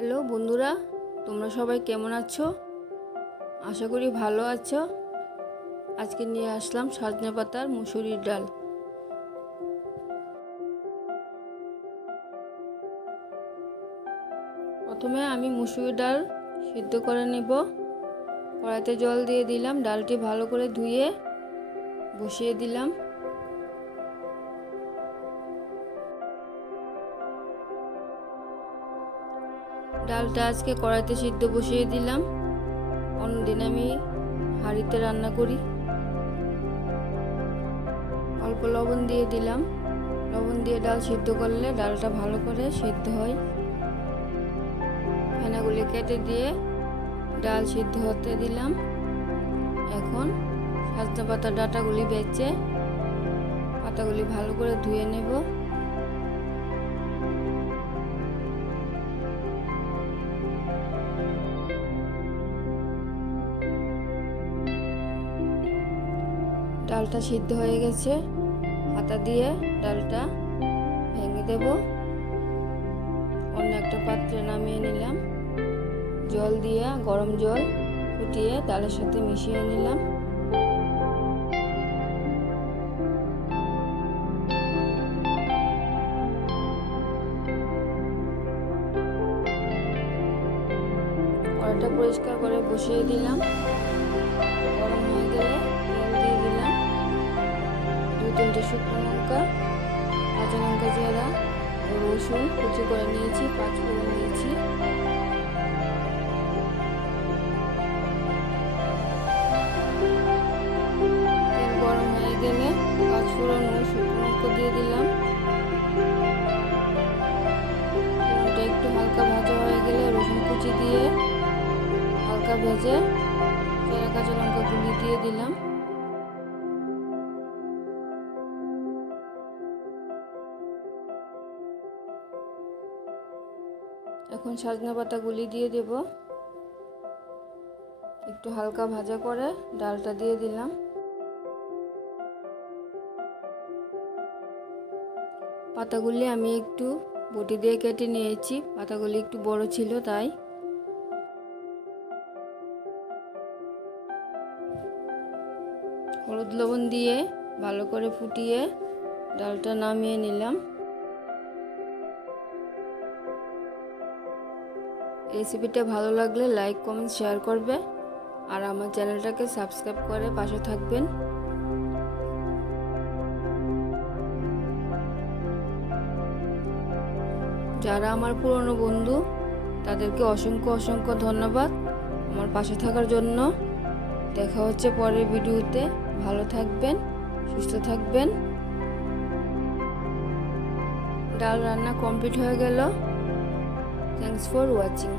Hello বন্ধুরা, তোমরা সবাই কেমন আছো? আশা করি ভালো আছো। আজকে নিয়ে আসলাম সজনে পাতার মুসুরির ডাল। প্রথমে আমি মুসুরির ডাল সিদ্ধ করে নেব। কড়াইতে জল দিয়ে দিলাম, ডালটি ভালো করে ধুয়ে বসিয়ে দিলাম। ডালটা আজকে কড়াইতে সিদ্ধ বসিয়ে দিলাম। অন্যদিন আমি হাঁড়িতে রান্না করি। অল্প লবণ দিয়ে দিলাম। লবণ দিয়ে ডাল সিদ্ধ করলে ডালটা ভালো করে সিদ্ধ হয়। ফেনাগুলি কেটে দিয়ে ডাল সিদ্ধ হতে দিলাম। এখন সজনে পাতার ডাঁটাগুলি বেছে পাতাগুলি ভালো করে ধুয়ে নেব। ডালটা সিদ্ধ হয়ে গেছে। পাতা দিয়ে ডালটা ভেঙে দেব। অন্য একটা পাত্রে নামিয়ে নিলাম। জল দিয়ে গরম জল ফুটিয়ে ডালের সাথে মিশিয়ে নিলাম। কড়াইটা পরিষ্কার করে বসিয়ে দিলাম। গরম হয়ে গেলে তেল দিয়ে দিলাম। 2-3টে শুকনো লঙ্কা, কাঁচা লঙ্কা জিরা ও রসুন কুচি করে নিয়েছি, 5 ফোড়ন নিয়েছি। তেল গরম হয়ে গেলে 5 ফোড়ন ও শুকনো লঙ্কা দিয়ে দিলাম। ফোড়নটা একটু হালকা ভাজা হয়ে গেলে রসুন কুচি দিয়ে হালকা ভেজে চেরা কাঁচা লঙ্কা গুলি দিয়ে দিলাম। এখন সজনে পাতা গুলি দিয়ে দেব। একটু হালকা ভাজা করে ডালটা দিয়ে দিলাম। পাতাগুলি আমি একটু বটি দিয়ে কেটে নিয়েছি, পাতাগুলি একটু বড় ছিল তাই। হলুদ লবণ দিয়ে ভালো করে ফুটিয়ে ডালটা নামিয়ে নিলাম। রেসিপিটা ভালো লাগলে লাইক কমেন্ট শেয়ার করবে আর আমার চ্যানেলটাকে সাবস্ক্রাইব করে পাশে থাকবেন। যারা আমার পুরনো বন্ধু তাদেরকে অসংখ্য অসংখ্য ধন্যবাদ আমার পাশে থাকার জন্য। দেখা হচ্ছে পরের ভিডিওতে। ভালো থাকবেন, সুস্থ থাকবেন। ডাল রান্না কমপ্লিট হয়ে গেল। Thanks for watching.